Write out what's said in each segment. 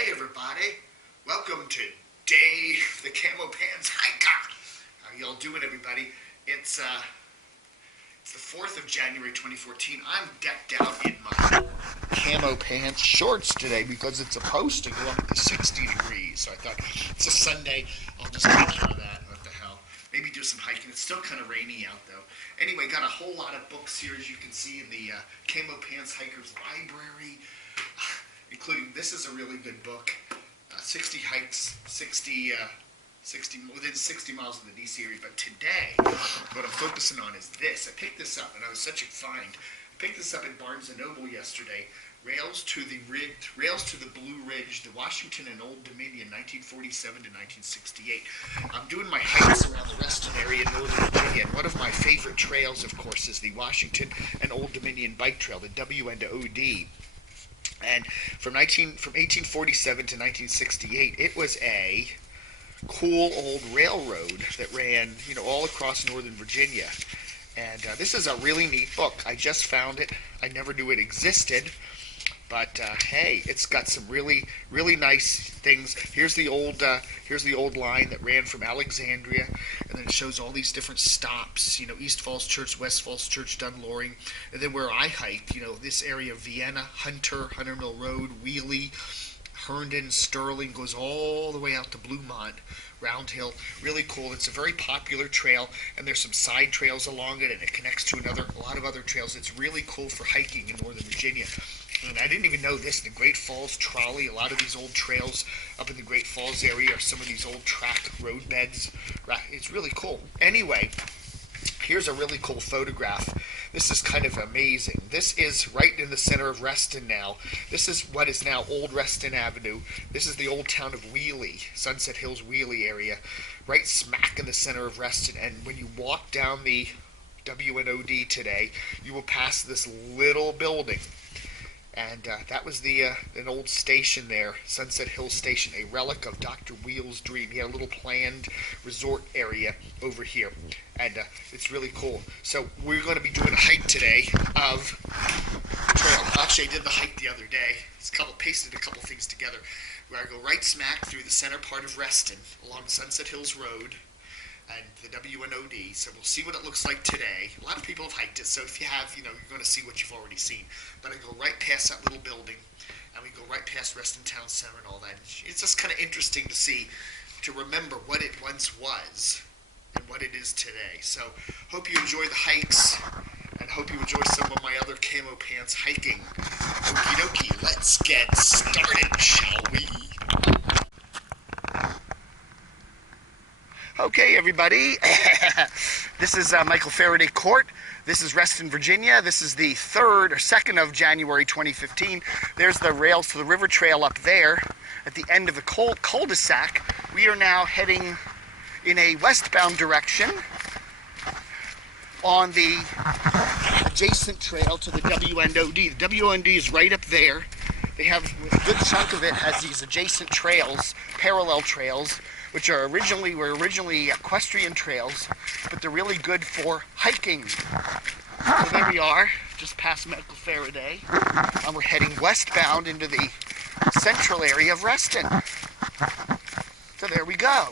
Hey everybody, welcome to Dave the Camo Pants Hiker. How y'all doing, everybody? It's the 4th of January 2014. I'm decked out in my camo pants shorts today because it's supposed to go up to 60 degrees. So I thought, it's a Sunday, I'll just take care of that. What the hell? Maybe do some hiking. It's still kind of rainy out though. Anyway, got a whole lot of books here, as you can see, in the Camo Pants Hikers Library. Including, this is a really good book, 60 hikes, within 60 miles of the DC area. But today, what I'm focusing on is this. I picked this up, and I was such a find. I picked this up at Barnes & Noble yesterday. Rails to the Blue Ridge, the Washington and Old Dominion, 1947 to 1968. I'm doing my hikes around the Reston area in Northern Virginia, and one of my favorite trails, of course, is the Washington and Old Dominion Bike Trail, the W&OD. And from 1847 to 1968, it was a cool old railroad that ran, all across Northern Virginia. And this is a really neat book. I just found it. I never knew it existed. But hey, it's got some really, really nice things. Here's the old line that ran from Alexandria, and then it shows all these different stops. East Falls Church, West Falls Church, Dunloring, and then where I hiked. This area of Vienna, Hunter Mill Road, Wiehle, Herndon, Sterling, goes all the way out to Bluemont, Round Hill. Really cool. It's a very popular trail, and there's some side trails along it, and it connects to a lot of other trails. It's really cool for hiking in Northern Virginia. And I didn't even know this, the Great Falls Trolley. A lot of these old trails up in the Great Falls area are some of these old track road beds. It's really cool. Anyway, here's a really cool photograph. This is kind of amazing. This is right in the center of Reston now. This is what is now Old Reston Avenue. This is the old town of Wiehle, Sunset Hills Wiehle area, right smack in the center of Reston. And when you walk down the W&OD today, you will pass this little building. And that was an old station there, Sunset Hill Station, a relic of Dr. Wheel's dream. He had a little planned resort area over here, and it's really cool. So we're going to be doing a hike today of the trail. Actually, I did the hike the other day. Pasted a couple things together, where I go right smack through the center part of Reston, along Sunset Hills Road, and the W&OD, so we'll see what it looks like today. A lot of people have hiked it, so if you have, you're going to see what you've already seen. But I go right past that little building, and we go right past Reston Town Center and all that. It's just kind of interesting to remember what it once was and what it is today. So hope you enjoy the hikes, and hope you enjoy some of my other camo pants hiking. Okie dokie, let's get started, shall we? Okay, everybody, this is Michael Faraday Court. This is Reston, Virginia. This is the 2nd of January 2015. There's the rails to the river trail up there at the end of the cul-de-sac. We are now heading in a westbound direction on the adjacent trail to the W&OD. The W&OD is right up there. They have, a good chunk of it has these adjacent trails, parallel trails, which were originally equestrian trails, but they're really good for hiking. So there we are, just past Michael Faraday, and we're heading westbound into the central area of Reston. So there we go.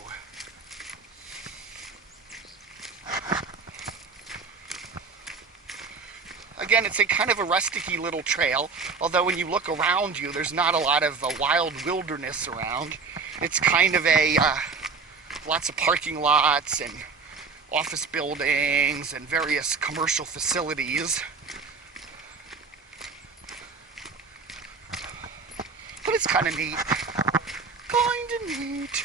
Again, it's a kind of a rusticy little trail, although when you look around you, there's not a lot of wild wilderness around. It's kind of lots of parking lots and office buildings and various commercial facilities. But it's kind of neat. Kind of neat.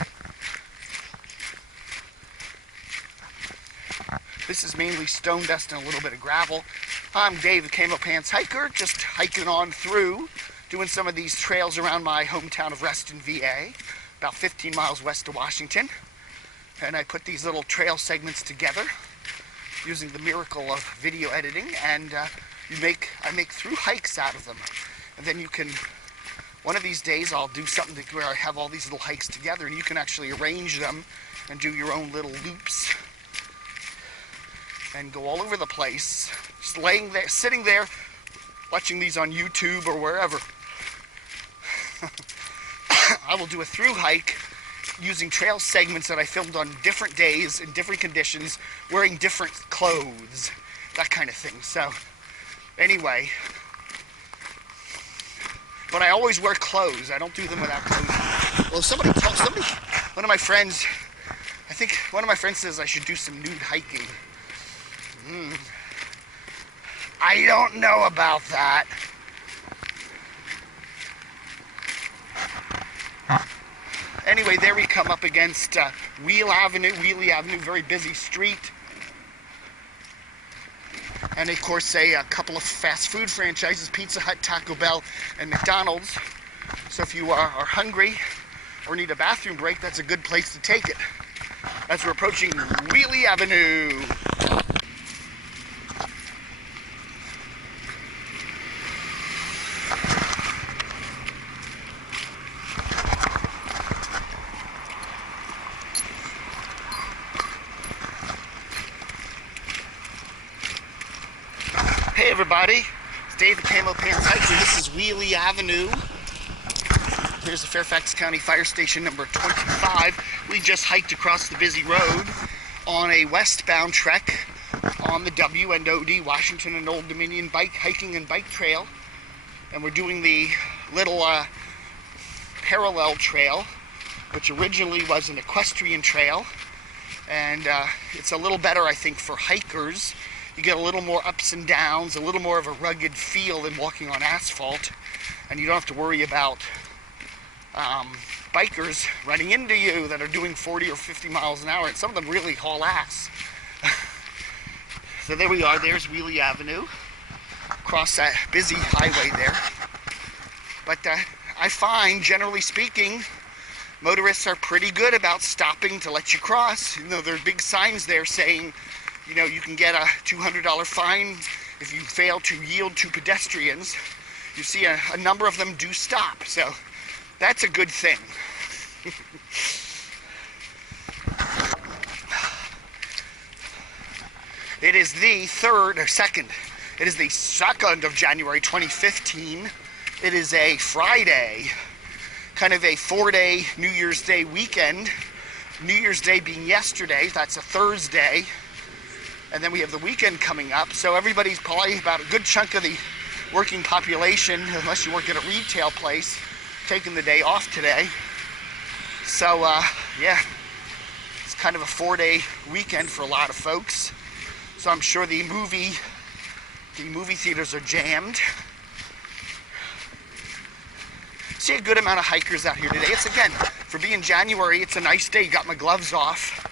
This is mainly stone dust and a little bit of gravel. I'm Dave, the Camo Pants Hiker, just hiking on through, doing some of these trails around my hometown of Reston VA, about 15 miles west of Washington. And I put these little trail segments together using the miracle of video editing, and I make through hikes out of them. And then you can, one of these days I'll do something where I have all these little hikes together, and you can actually arrange them and do your own little loops and go all over the place, just laying there, sitting there, watching these on YouTube or wherever. I will do a through hike using trail segments that I filmed on different days in different conditions, wearing different clothes, that kind of thing. So anyway, but I always wear clothes. I don't do them without clothes. Well, one of my friends, I think one of my friends says I should do some nude hiking. I don't know about that. Anyway, there we come up against Wiehle Avenue, very busy street. And of course a couple of fast food franchises, Pizza Hut, Taco Bell, and McDonald's. So if you are hungry or need a bathroom break, that's a good place to take it. As we're approaching Wiehle Avenue. Hey everybody, it's Dave the Camo Pants Hiker. This is Wiehle Avenue. Here's the Fairfax County Fire Station number 25. We just hiked across the busy road on a westbound trek on the W&OD Washington and Old Dominion hiking and bike trail. And we're doing the little parallel trail, which originally was an equestrian trail. And it's a little better, I think, for hikers. You get a little more ups and downs, a little more of a rugged feel than walking on asphalt, and you don't have to worry about bikers running into you that are doing 40 or 50 miles an hour, and some of them really haul ass. So there we are, there's Wiehle Avenue, across that busy highway there. But I find, generally speaking, motorists are pretty good about stopping to let you cross. You know, there are big signs there saying, you know, you can get a $200 fine if you fail to yield to pedestrians. You see a number of them do stop, so that's a good thing. It is the 2nd of January 2015. It is a Friday, kind of a 4-day New Year's Day weekend. New Year's Day being yesterday, that's a Thursday. And then we have the weekend coming up, so everybody's probably, about a good chunk of the working population, unless you work at a retail place, taking the day off today. So yeah, it's kind of a 4-day weekend for a lot of folks. So I'm sure the movie theaters are jammed. See a good amount of hikers out here today. It's, again, for being January, it's a nice day. Got my gloves off.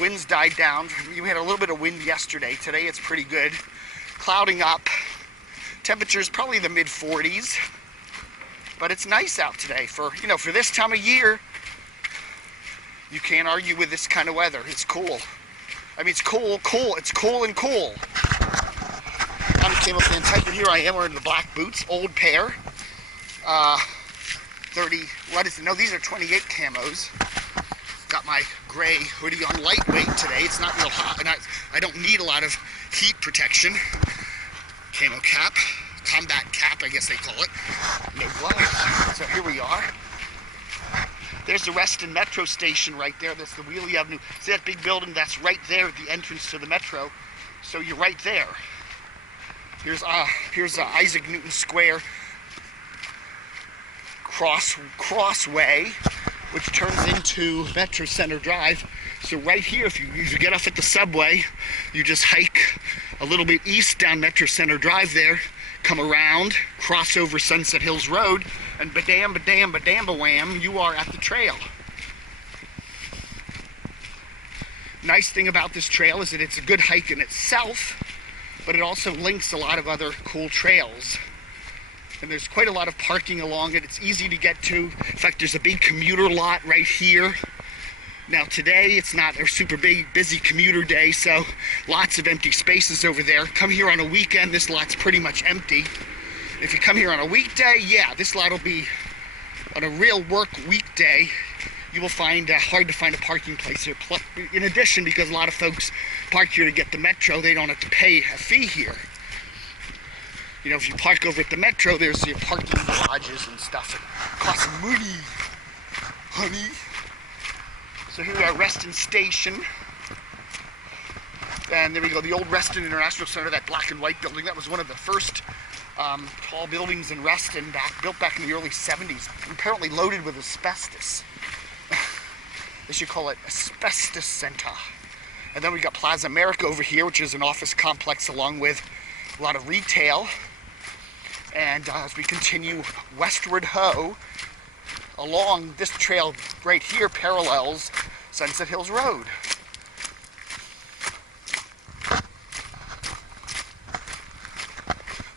Winds died down. We had a little bit of wind yesterday. Today it's pretty good. Clouding up. Temperatures probably the mid 40s. But it's nice out today for, you know, for this time of year. You can't argue with this kind of weather. It's cool. I mean, it's cool. It's cool and cool. I'm a Camo Pants Hiker. Here I am wearing the black boots, old pair. 30. What is it? No, these are 28 camos. Got my gray hoodie on, lightweight today. It's not real hot, and I don't need a lot of heat protection. Camo cap, combat cap, I guess they call it. No gloves. So here we are. There's the Reston Metro station right there. That's the Wiehle Avenue. See that big building? That's right there at the entrance to the Metro. So you're right there. Here's Isaac Newton Square crossway, which turns into Metro Center Drive. So right here, if you get off at the subway, you just hike a little bit east down Metro Center Drive there, come around, cross over Sunset Hills Road, and badam, badam, badam, bawam, you are at the trail. Nice thing about this trail is that it's a good hike in itself, but it also links a lot of other cool trails. And there's quite a lot of parking along it. It's easy to get to. In fact, there's a big commuter lot right here. Now today, it's not a super big, busy commuter day, so lots of empty spaces over there. Come here on a weekend, this lot's pretty much empty. If you come here on a weekday, yeah, this lot will be, on a real work weekday, you will find hard to find a parking place here. In addition, because a lot of folks park here to get the Metro, they don't have to pay a fee here. You know, if you park over at the Metro, there's your parking garages and stuff. It costs money. honey. So here we are, Reston Station. And there we go, the old Reston International Center, that black and white building. That was one of the first tall buildings in Reston, built back in the early 70s, apparently loaded with asbestos. They should call it Asbestos Center. And then we got Plaza America over here, which is an office complex along with a lot of retail. And as we continue westward ho, along this trail right here parallels Sunset Hills Road.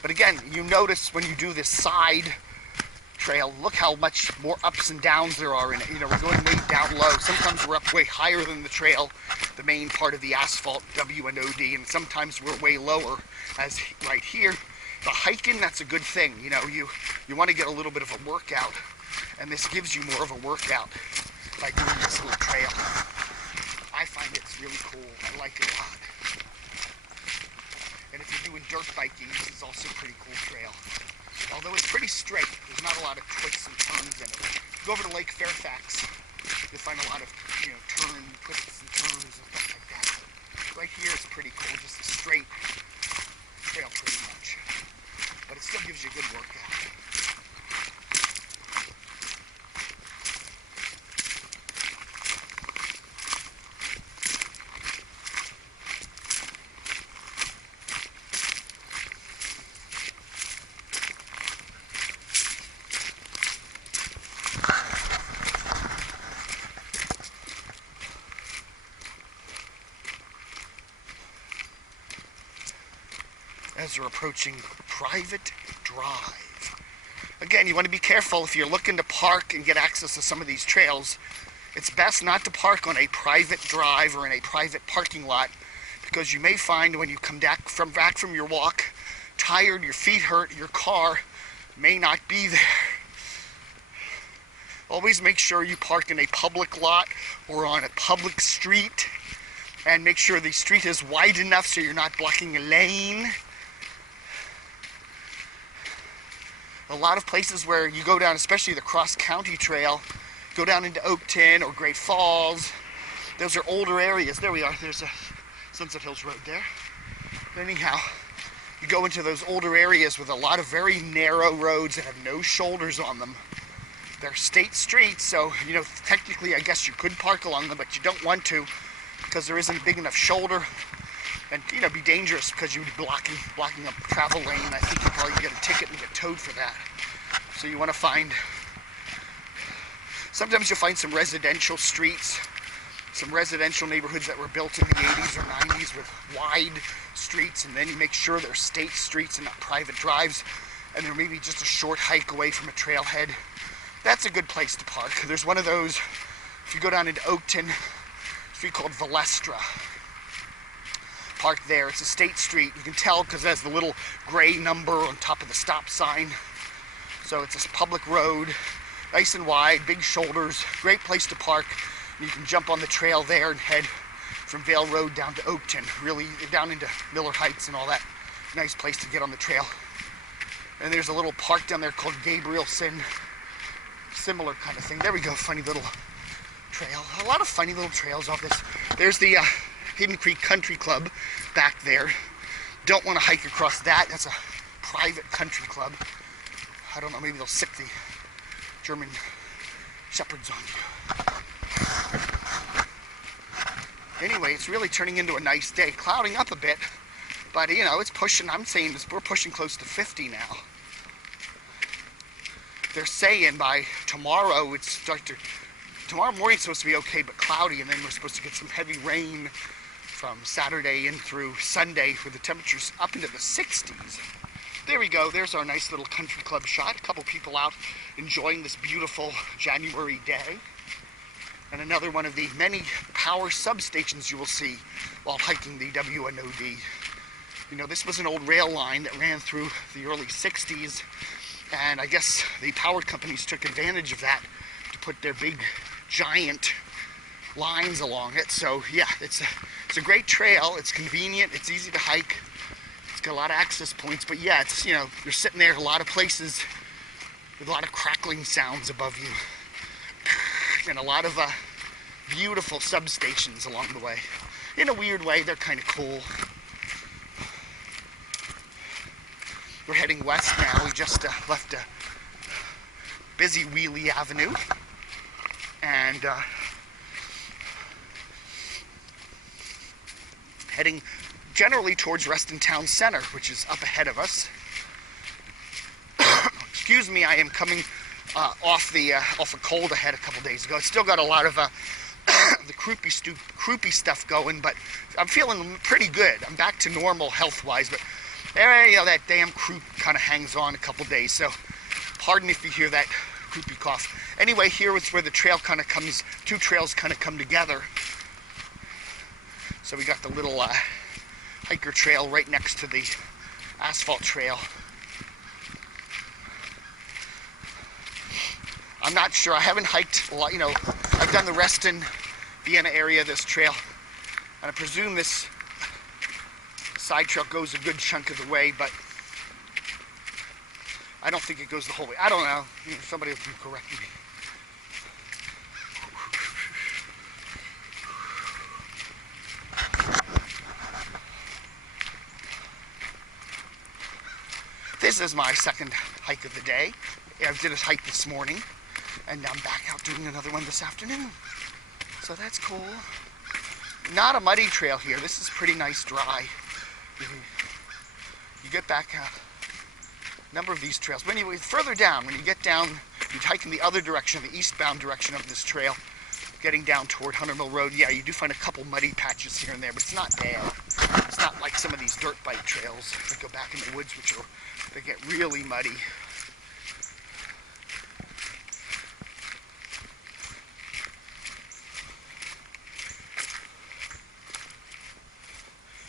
But again, you notice when you do this side trail, look how much more ups and downs there are in it. You know, we're going way down low. Sometimes we're up way higher than the trail, the main part of the asphalt, W&OD, and sometimes we're way lower, as right here. The hiking, that's a good thing. You know, you want to get a little bit of a workout, and this gives you more of a workout by doing this little trail. I find it's really cool. I like it a lot. And if you're doing dirt biking, this is also a pretty cool trail. Although it's pretty straight, there's not a lot of twists and turns in it. If you go over to Lake Fairfax, you'll find a lot of, you know, twists and turns and stuff like that. Right here is pretty cool, just a straight trail pretty much. But it still gives you a good workout. As we're approaching Private Drive. Again, you want to be careful if you're looking to park and get access to some of these trails. It's best not to park on a private drive or in a private parking lot, because you may find when you come back from your walk, tired, your feet hurt, your car may not be there. Always make sure you park in a public lot or on a public street, and make sure the street is wide enough so you're not blocking a lane. A lot of places where you go down, especially the cross-county trail, go down into Oakton or Great Falls. Those are older areas. There we are. There's a Sunset Hills Road there. But anyhow, you go into those older areas with a lot of very narrow roads that have no shoulders on them. They're state streets, so, you know, technically I guess you could park along them, but you don't want to because there isn't a big enough shoulder. And, you know, be dangerous because you'd be blocking a travel lane. I think you'll probably get a ticket and get towed for that. So you want to find, sometimes you'll find some residential streets, some residential neighborhoods that were built in the 80s or 90s with wide streets, and then you make sure they're state streets and not private drives, and they're maybe just a short hike away from a trailhead. That's a good place to park. There's one of those, if you go down into Oakton, a street called Valestra. Park there. It's a state street. You can tell because it has the little gray number on top of the stop sign. So it's a public road, nice and wide, big shoulders, great place to park. You can jump on the trail there and head from Vale Road down to Oakton, really down into Miller Heights and all that. Nice place to get on the trail. And there's a little park down there called Gabrielson. Similar kind of thing. There we go, funny little trail. A lot of funny little trails off this. There's the Hidden Creek Country Club back there. Don't want to hike across that. That's a private country club. I don't know, maybe they'll sick the German shepherds on you. Anyway, it's really turning into a nice day. Clouding up a bit, but you know, it's pushing, I'm saying this, we're pushing close to 50 now. They're saying by tomorrow tomorrow morning it's supposed to be okay, but cloudy, and then we're supposed to get some heavy rain from Saturday in through Sunday with the temperatures up into the 60s. There we go. There's our nice little country club shot. A couple people out enjoying this beautiful January day. And another one of the many power substations you will see while hiking the W&OD. You know, this was an old rail line that ran through the early 60s, and I guess the power companies took advantage of that to put their big, giant lines along it. So yeah, it's a great trail. It's convenient. It's easy to hike. It's got a lot of access points. But yeah, it's, you know, you're sitting there a lot of places with a lot of crackling sounds above you. and a lot of beautiful substations along the way. In a weird way, they're kind of cool. We're heading west now. We just left a busy Wiehle Avenue, and heading generally towards Reston TownCenter, which is up ahead of us. Excuse me, I am coming off a cold I had a couple days ago. It's still got a lot of the croupy stuff going, but I'm feeling pretty good. I'm back to normal health-wise, but that damn croup kind of hangs on a couple days, so pardon if you hear that croupy cough. Anyway, here is where the trail kind of comes, two trails kind of come together. So we got the little hiker trail right next to the asphalt trail. I'm not sure, I haven't hiked a lot, I've done the Reston VA area, this trail, and I presume this side trail goes a good chunk of the way, but I don't think it goes the whole way. I don't know, somebody can correct me. This is my second hike of the day. I did a hike this morning, and I'm back out doing another one this afternoon. So that's cool. Not a muddy trail here. This is pretty nice, dry. You get back a number of these trails. When you further down, when you get down, you hike in the other direction, the eastbound direction of this trail, getting down toward Hunter Mill Road. Yeah, you do find a couple muddy patches here and there, but it's not bad. It's not like some of these dirt bike trails that go back in the woods, they get really muddy.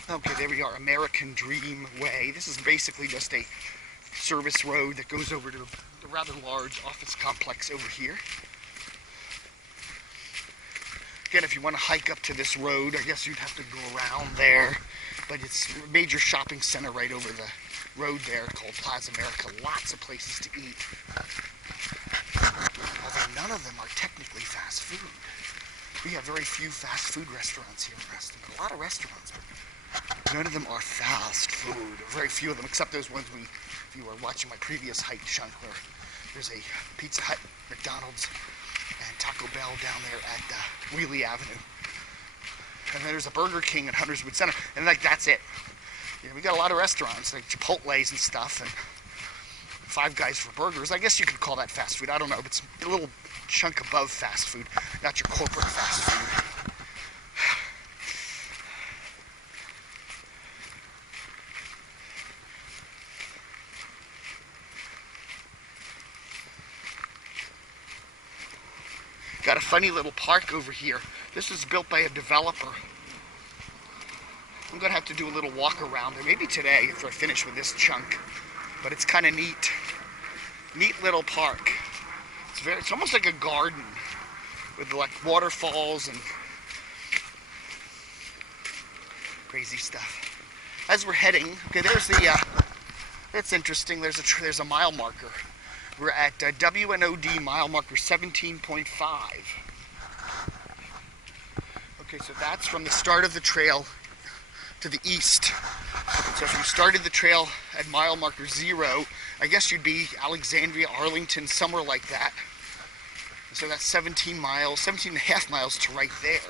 Okay, there we are, American Dream Way. This is basically just a service road that goes over to a rather large office complex over here. Again, if you want to hike up to this road, I guess you'd have to go around there. But it's a major shopping center right over the road there called Plaza America. Lots of places to eat. Although none of them are technically fast food. We have very few fast food restaurants here in Reston. A lot of restaurants, but none of them are fast food. Very few of them, except those ones if you were watching my previous hike chunk, where there's a Pizza Hut, McDonald's, and Taco Bell down there at Wiehle Avenue. And then there's a Burger King at Hunterswood Center, and that's it. We got a lot of restaurants, like Chipotle's and stuff, and Five Guys for burgers. I guess you could call that fast food. I don't know, but it's a little chunk above fast food, not your corporate fast food. Got a funny little park over here. This was built by a developer. I'm gonna have to do a little walk around there, maybe today after I finish with this chunk. But it's kind of neat. Neat little park. It's almost like a garden with like waterfalls and crazy stuff. As we're heading, okay, there's the. It's interesting. There's a mile marker. We're at W&OD mile marker 17.5. Okay, so that's from the start of the trail to the east. So if you started the trail at mile marker 0, I guess you'd be Alexandria, Arlington, somewhere like that. So that's 17 and a half miles to right there.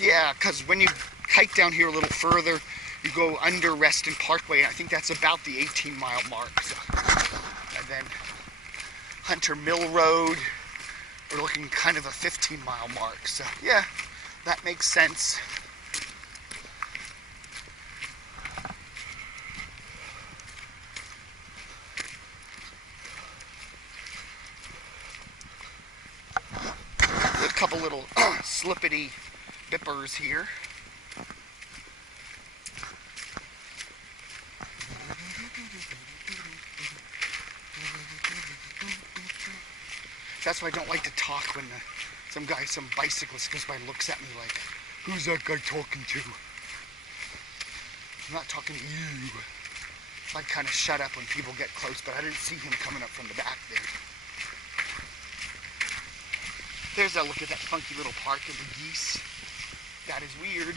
Yeah, because when you hike down here a little further, you go under Reston Parkway. I think that's about the 18-mile mark. So, and then Hunter Mill Road, we're looking kind of a 15-mile mark. So yeah, that makes sense. A couple little slippity bippers here. That's why I don't like to talk when some bicyclist goes by and looks at me like, who's that guy talking to? I'm not talking to you. So I kind of shut up when people get close, but I didn't see him coming up from the back there. There's a look at that funky little park and the geese. That is weird.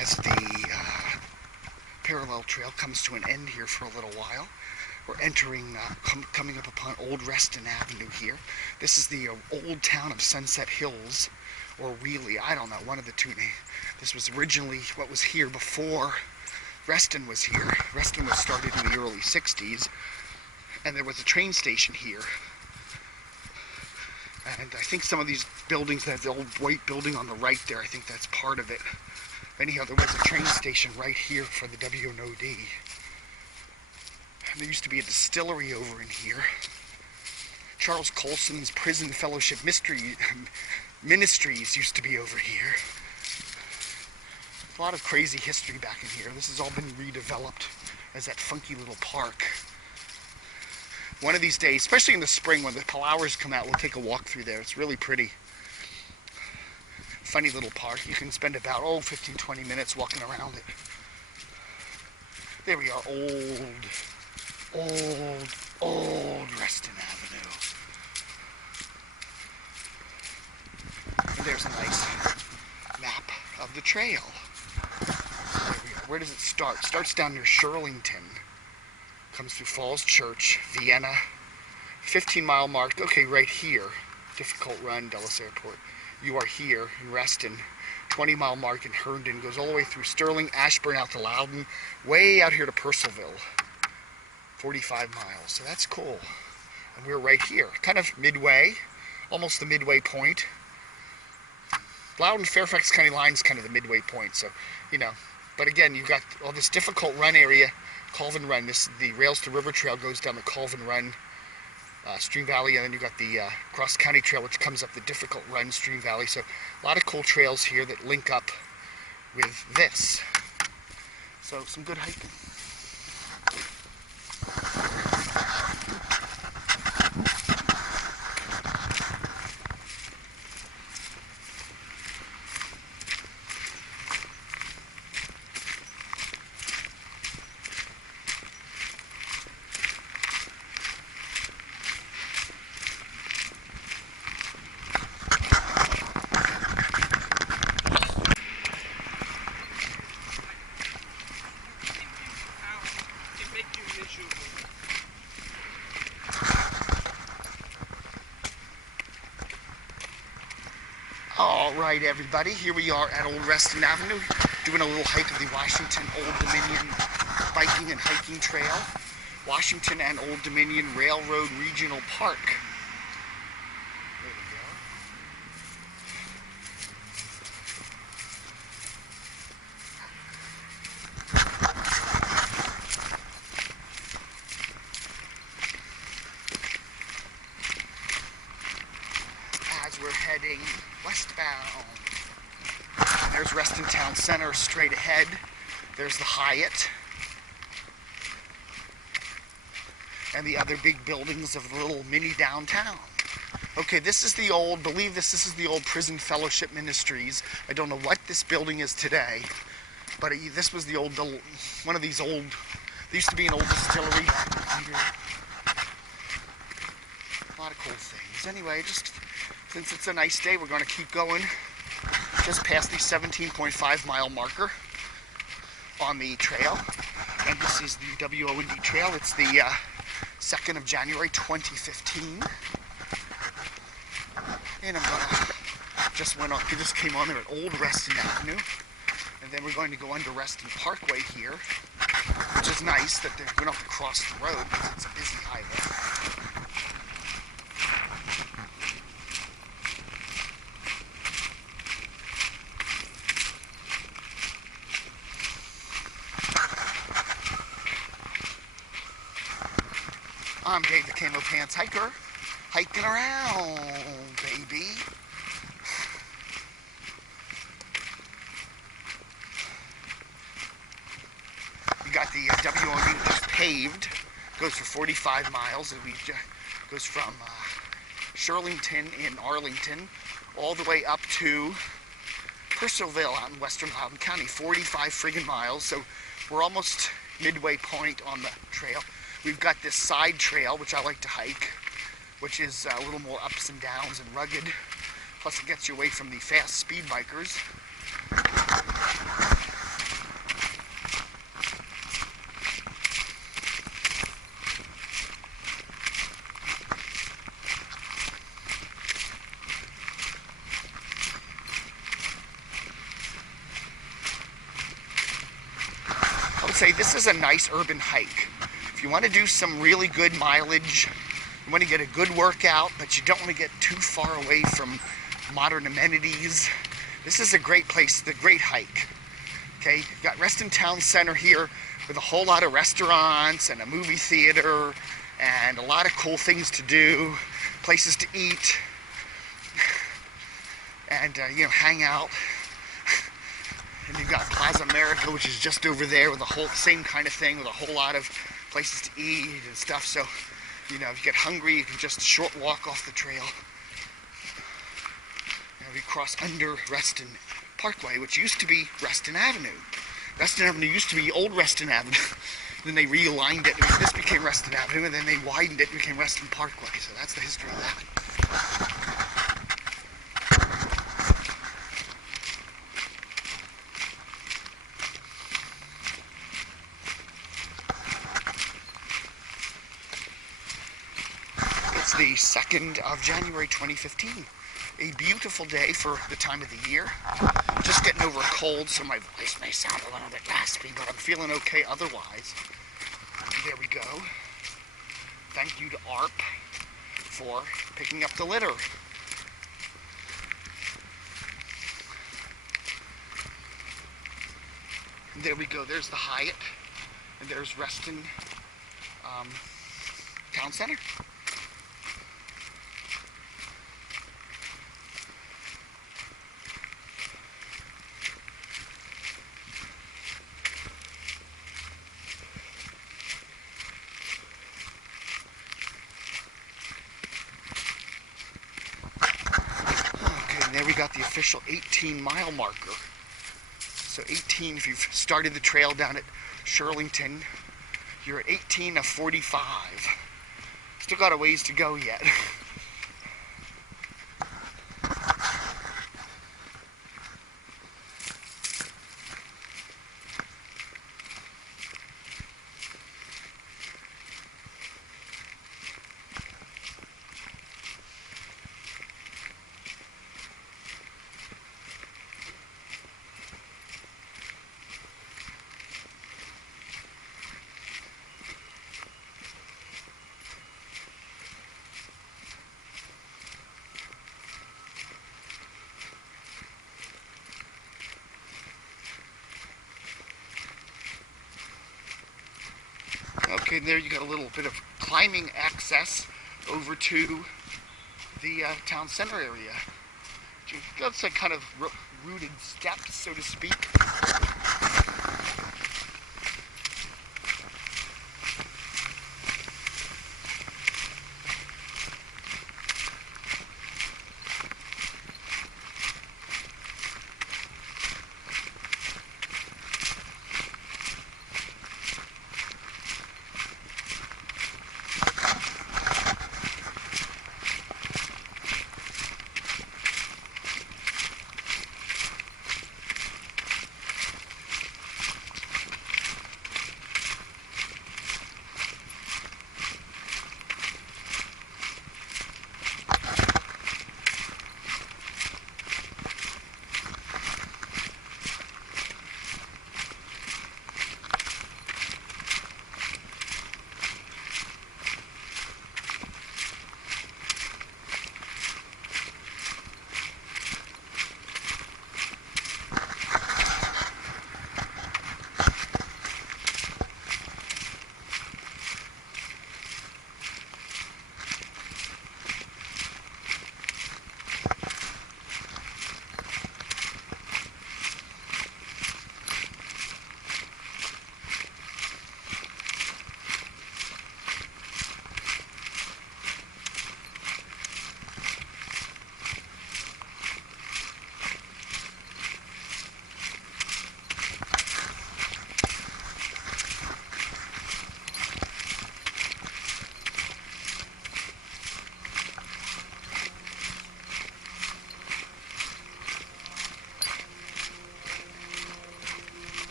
As the parallel trail comes to an end here for a little while, we're entering, coming up upon Old Reston Avenue here. This is the old town of Sunset Hills, or Wiehle, I don't know, one of the two. This was originally what was here before Reston was here. Reston was started in the early 60s, and there was a train station here. And I think some of these buildings, that the old white building on the right there, I think that's part of it. Anyhow, there was a train station right here for the W&OD. And there used to be a distillery over in here. Charles Colson's Prison Fellowship Ministries used to be over here. A lot of crazy history back in here. This has all been redeveloped as that funky little park. One of these days, especially in the spring when the flowers come out, we'll take a walk through there. It's really pretty. Funny little park. You can spend about, 15-20 minutes walking around it. There we are, old Reston Avenue. And there's a nice map of the trail. There we are. Where does it start? It starts down near Shirlington. Comes through Falls Church, Vienna. 15-mile mark. Okay, right here. Difficult run, Dulles Airport. You are here in Reston. 20-mile mark in Herndon. Goes all the way through Sterling, Ashburn, out to Loudon. Way out here to Purcellville. 45 miles. So that's cool. And we're right here. Kind of midway. Almost the midway point. Loudon Fairfax County line is kind of the midway point. So, you know. But again, you've got all this difficult run area. Colvin Run. The Rails to River Trail goes down the Colvin Run. Stream Valley, and then you've got the Cross County Trail, which comes up the difficult run Stream Valley. So a lot of cool trails here that link up with this. So some good hiking. Alright everybody, here we are at Old Reston Avenue, doing a little hike of the Washington Old Dominion Biking and Hiking Trail, Washington and Old Dominion Railroad Regional Park. There we go. As we're heading westbound. There's Reston Town Center straight ahead. There's the Hyatt. And the other big buildings of the little mini downtown. Okay, this is the old, this is the old Prison Fellowship Ministries. I don't know what this building is today, but this was the old, one of these old, there used to be an old distillery back here. A lot of cool things. Anyway, just since it's a nice day, we're going to keep going just past the 17.5 mile marker on the trail. And this is the W&OD trail. It's the 2nd of January 2015. And I'm going to just came on there at Old Reston Avenue. And then we're going to go under Reston Parkway here, which is nice that we don't have to cross the road because it's a busy highway. I'm Dave the Camo Pants Hiker, hiking around, baby. We got the W&OD just paved, goes for 45 miles, and goes from Shirlington in Arlington all the way up to Purcellville out in western Loudoun County, 45 friggin' miles, so we're almost midway point on the trail. We've got this side trail, which I like to hike, which is a little more ups and downs and rugged. Plus it gets you away from the fast speed bikers. I would say this is a nice urban hike. If you want to do some really good mileage, you want to get a good workout, but you don't want to get too far away from modern amenities, this is a great place, the great hike. Okay, you've got Reston Town Center here with a whole lot of restaurants and a movie theater and a lot of cool things to do, places to eat, and hang out. And you've got Plaza America, which is just over there with the whole same kind of thing, with a whole lot of places to eat and stuff. So, if you get hungry, you can just short walk off the trail. And we cross under Reston Parkway, which used to be Reston Avenue. Reston Avenue used to be Old Reston Avenue. Then they realigned it, and this became Reston Avenue, and then they widened it and became Reston Parkway. So that's the history of that. It's the 2nd of January 2015. A beautiful day for the time of the year. Just getting over a cold, so my voice may sound a little bit raspy, but I'm feeling okay otherwise. There we go. Thank you to ARP for picking up the litter. And there we go. There's the Hyatt, and there's Reston Town Center. There we got the official 18-mile marker. So 18, if you've started the trail down at Shirlington, you're at 18 of 45. Still got a ways to go yet. Okay, and there you got a little bit of climbing access over to the town center area. That's like kind of rooted steps, so to speak.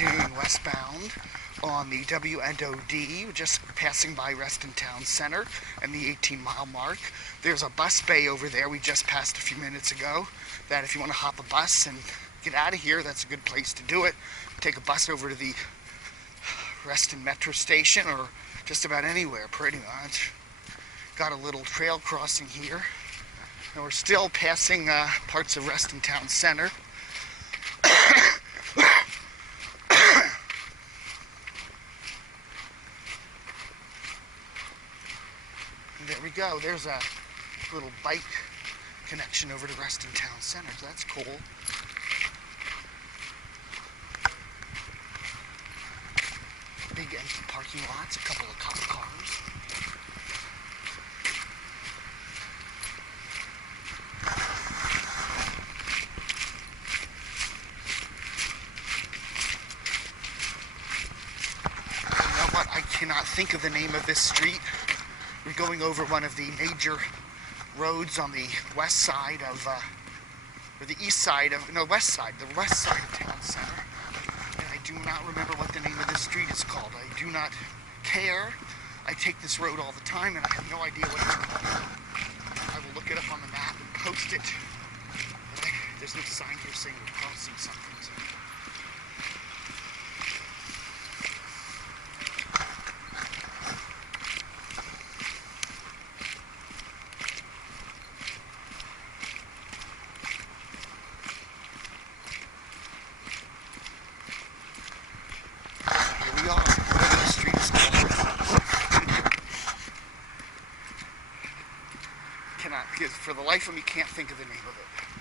continuing westbound on the W&OD, just passing by Reston Town Center and the 18-mile mark. There's a bus bay over there we just passed a few minutes ago, that if you want to hop a bus and get out of here, that's a good place to do it. Take a bus over to the Reston Metro Station or just about anywhere, pretty much. Got a little trail crossing here, and we're still passing parts of Reston Town Center. There we go. There's a little bike connection over to Reston Town Center. So that's cool. Big empty parking lots, a couple of cop cars. You know what? I cannot think of the name of this street. We're going over one of the major roads on the west side of, or the east side of, no, west side of Town Center. And I do not remember what the name of this street is called. I do not care. I take this road all the time and I have no idea what it's called. I will look it up on the map and post it. There's no sign here saying we're crossing something. So. For the life of me, can't think of the name of it.